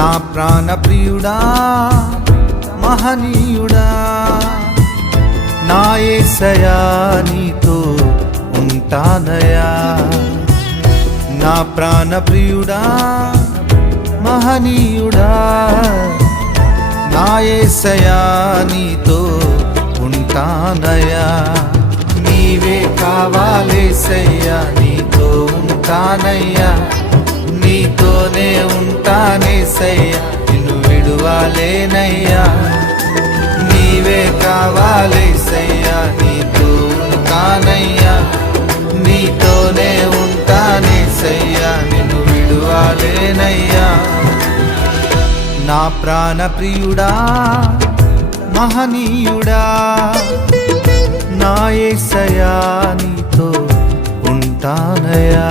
నా ప్రాణ ప్రియుడా మహనీయుడా, నా యేసయ్యా నీతో ఉంటానయ్యా. నా ప్రాణ ప్రియుడా మహనీయుడా, నా యేసయ్యా నీతో ఉంటానయ్యా. నీవే కావాలేసయ్యా, నీతో ఉంటానయ్యా, నీతోనే ఉంటానేసయ్యా, నిన్ను విడువాలేనయ్యా. నీవే కావాలేసయ్యా, నీతో ఉంటానయ్యా, నీతోనే ఉంటానేసయ్యా, నిన్ను విడువాలేనయ్యా. నా ప్రాణ ప్రియుడా మహనీయుడా, నా యేసయ్యా నీతో ఉంటానయ్యా.